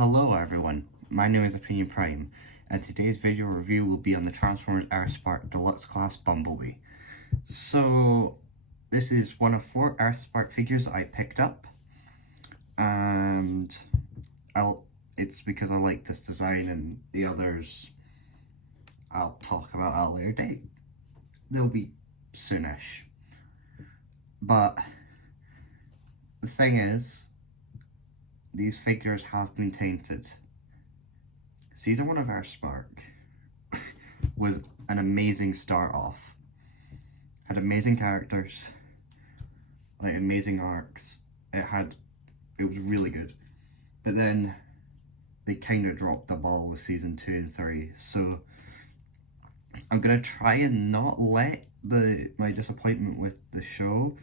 Hello everyone, my name is Opinion Prime, and today's video review will be on the Transformers Earthspark Deluxe Class Bumblebee. So, this is one of 4 Earthspark figures that I picked up, and it's because I like this design, and the others I'll talk about at a later date. They'll be soonish. But the thing is, these figures have been tainted. Season 1 of Earthspark was an amazing start off. Had amazing characters, like amazing arcs. It was really good. But then they kind of dropped the ball with Season 2 and 3. So I'm gonna try and not let my disappointment with the show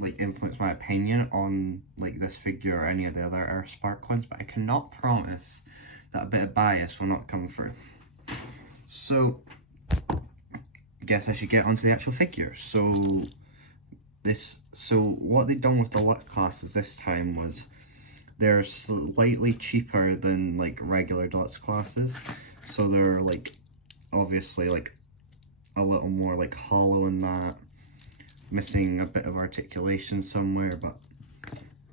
like influence my opinion on like this figure or any of the other Earthspark ones, but I cannot promise that a bit of bias will not come through. So I guess I should get onto the actual figure. So what they've done with the deluxe classes this time was they're slightly cheaper than like regular deluxe classes. So they're like obviously like a little more like hollow in that, missing a bit of articulation somewhere, but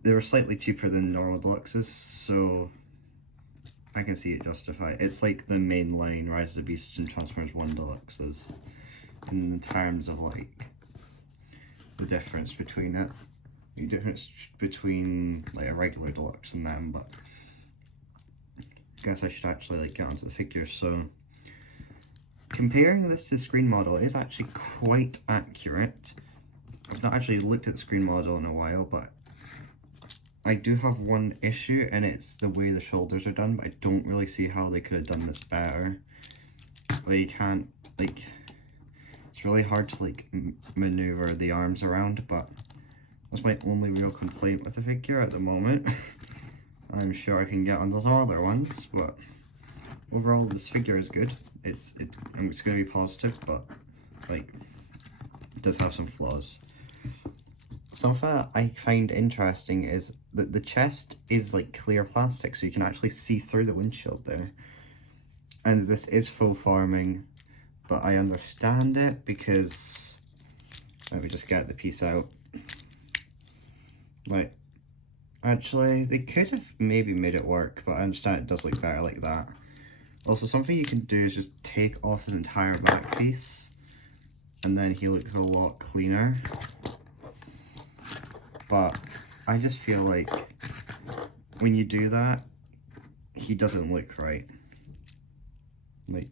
they were slightly cheaper than normal deluxes, so I can see it justified. It's like the main line Rise of the Beasts and Transformers 1 deluxes in terms of like the difference between it. The difference between like a regular deluxe and them, but I guess I should actually like get onto the figures. So comparing this to the screen model is actually quite accurate. I've not actually looked at the screen model in a while, but I do have one issue, and it's the way the shoulders are done, but I don't really see how they could have done this better. Like, you can't, like, it's really hard to, like, maneuver the arms around, but that's my only real complaint with the figure at the moment. I'm sure I can get on those other ones, but overall, this figure is good. It's going to be positive, but, like, it does have some flaws. Something I find interesting is that the chest is like clear plastic, so you can actually see through the windshield there. And this is full farming, but I understand it because, let me just get the piece out. Like, actually, they could have maybe made it work, but I understand it does look better like that. Also, something you can do is just take off his entire back piece, and then he looks a lot cleaner. But I just feel like when you do that, he doesn't look right. Like,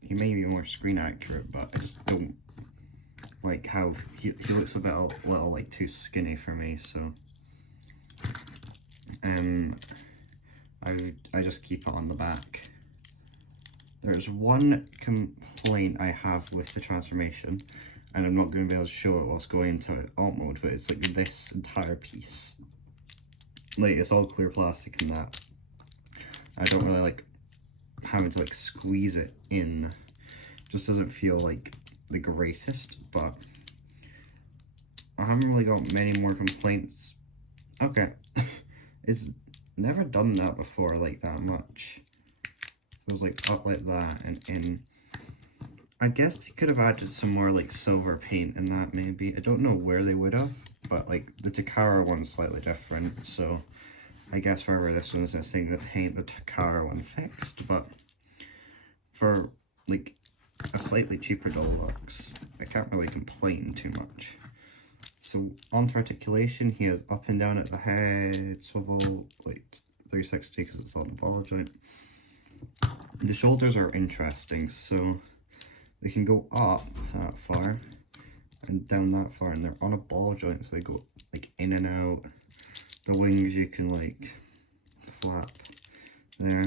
he may be more screen accurate, but I just don't like how he looks a bit a little like too skinny for me. So I just keep it on the back. There's one complaint I have with the transformation, and I'm not going to be able to show it whilst going into alt mode, but it's like this entire piece. Like, it's all clear plastic and that. I don't really like having to like squeeze it in. Just doesn't feel like the greatest, but I haven't really got many more complaints. Okay, it's never done that before like that much. It was like up like that and in. I guess they could have added some more like silver paint in that maybe. I don't know where they would have, but like the Takara one's slightly different, so I guess wherever this one's missing the paint, the Takara one fixed. But for like a slightly cheaper deluxe, I can't really complain too much. So onto articulation, he has up and down at the head, swivel, like 360 because it's on the ball joint. The shoulders are interesting, so they can go up that far and down that far, and they're on a ball joint, so they go like in and out. The wings you can like flap there.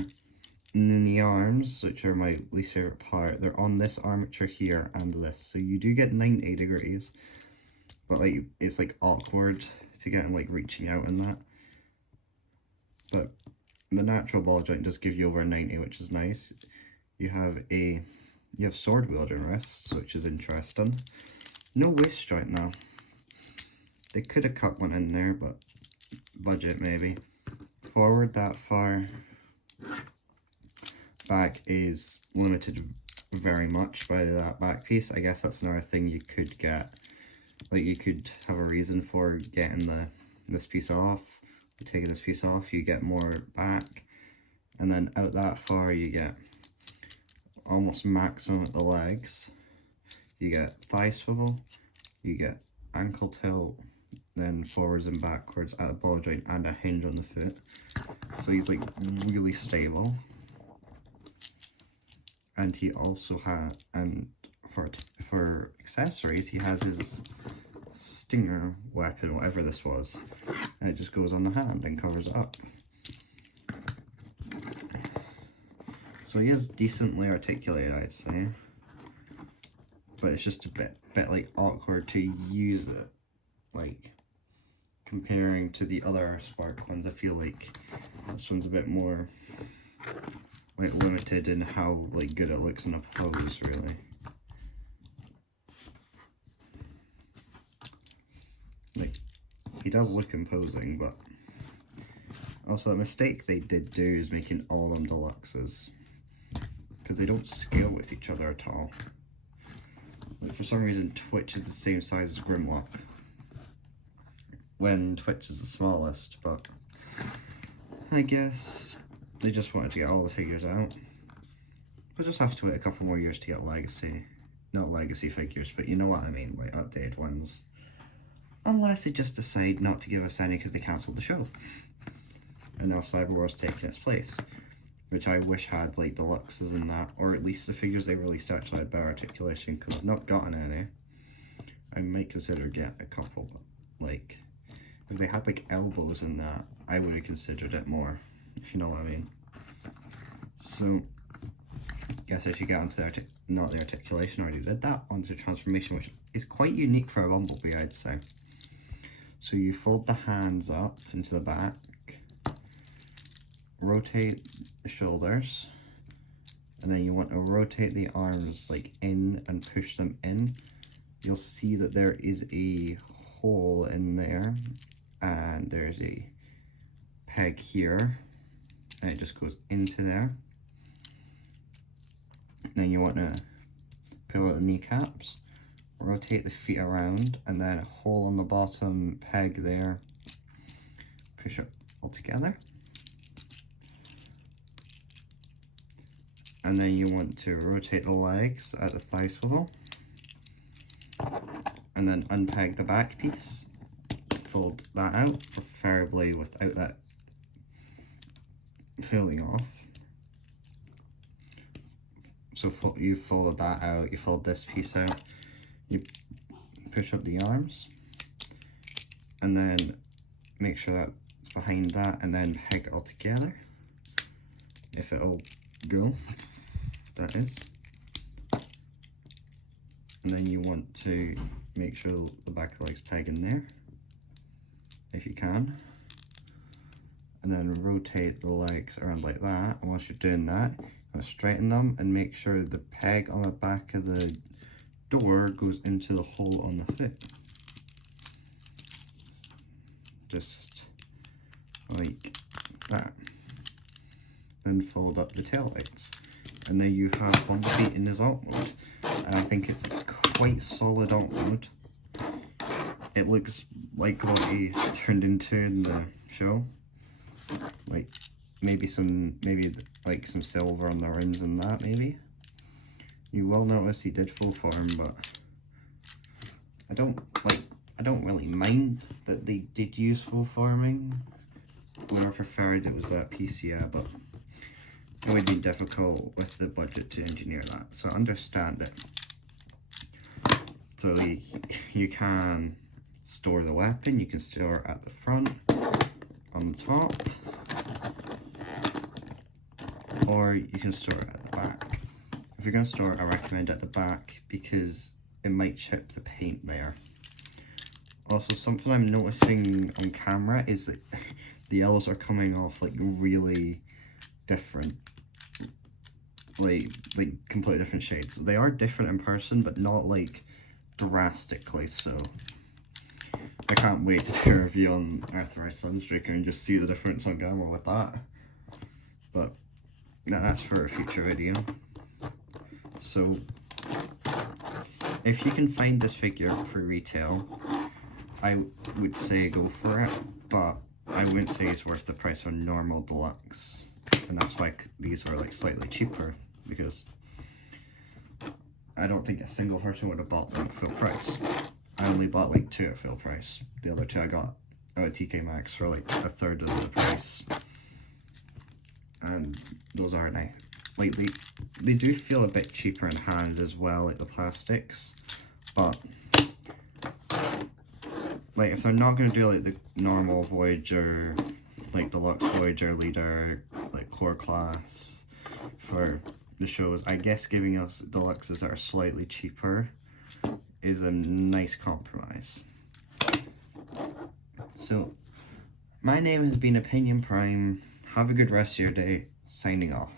And then the arms, which are my least favorite part, they're on this armature here and this. So you do get 90 degrees, but like it's like awkward to get them like reaching out and that. But the natural ball joint does give you over 90, which is nice. You have sword wielding wrists, which is interesting. No waist joint though. They could have cut one in there, but budget maybe. Forward that far, back is limited very much by that back piece. I guess that's another thing you could get. Like, you could have a reason for getting this piece off. Taking this piece off, you get more back, and then out that far you get almost maximum at the legs. You get thigh swivel, you get ankle tilt, then forwards and backwards at the ball joint, and a hinge on the foot. So he's like really stable. And he also had, and for accessories, he has his stinger weapon, whatever this was, and it just goes on the hand and covers it up. So he is decently articulated, I'd say, but it's just a bit like awkward to use it. Like, comparing to the other Earthspark ones, I feel like this one's a bit more like limited in how like good it looks in a pose, really. Like, he does look imposing, but also a mistake they did do is making all them deluxes, because they don't scale with each other at all. Like, for some reason Twitch is the same size as Grimlock, when Twitch is the smallest, but I guess they just wanted to get all the figures out. We'll just have to wait a couple more years to get legacy, not legacy figures, but you know what I mean, like updated ones. Unless they just decide not to give us any because they cancelled the show. And now Cyber War's taking its place. Which I wish had like deluxes and that, or at least the figures they released actually had better articulation, because I've not gotten any. I might consider get a couple, but like, if they had like elbows and that, I would have considered it more, if you know what I mean. So, guess I should get onto the not the articulation, I already did that, onto transformation, which is quite unique for a Bumblebee, I'd say. So you fold the hands up into the back, rotate the shoulders, and then you want to rotate the arms like in and push them in. You'll see that there is a hole in there, and there's a peg here, and it just goes into there. Then you want to pull out the kneecaps, rotate the feet around, and then a hole on the bottom peg there, push it all together. And then you want to rotate the legs at the thigh swivel, and then unpeg the back piece, fold that out, preferably without that pulling off. So you fold that out, you fold this piece out, you push up the arms, and then make sure that it's behind that, and then peg it all together, if it'll go, that is. And then you want to make sure the back of the legs peg in there, if you can, and then rotate the legs around like that. And once you're doing that, straighten them and make sure the peg on the back of the door goes into the hole on the foot. Just like that. Then fold up the tail lights. And then you have Bumblebee in his alt mode. And I think it's quite solid alt mode. It looks like what he turned into in the show. Like maybe like some silver on the rims and that, maybe. You will notice he did full form, but I don't really mind that they did use full forming. Would have preferred it was that piece, yeah, but it would be difficult with the budget to engineer that, so understand it. So you can store the weapon, you can store it at the front, on the top, or you can store it at the back. If you're going to store it, I recommend at the back because it might chip the paint there. Also, something I'm noticing on camera is that the yellows are coming off like really different, like completely different shades. They are different in person, but not like drastically so. I can't wait to do a review on Earthspark Sunstreaker and just see the difference on camera with that. But that's for a future video. So if you can find this figure for retail, I would say go for it, but I wouldn't say it's worth the price for normal deluxe. And that's why these were like slightly cheaper, because I don't think a single person would have bought them at full price. I only bought like 2 at full price. The other 2 I got out of TK Maxx for like a third of the price. And those are nice. Like they do feel a bit cheaper in hand as well, like the plastics. But like if they're not gonna do like the normal Voyager, like deluxe Voyager leader, like core class for the shows, I guess giving us deluxes that are slightly cheaper is a nice compromise. So my name has been Opinion Prime. Have a good rest of your day. Signing off.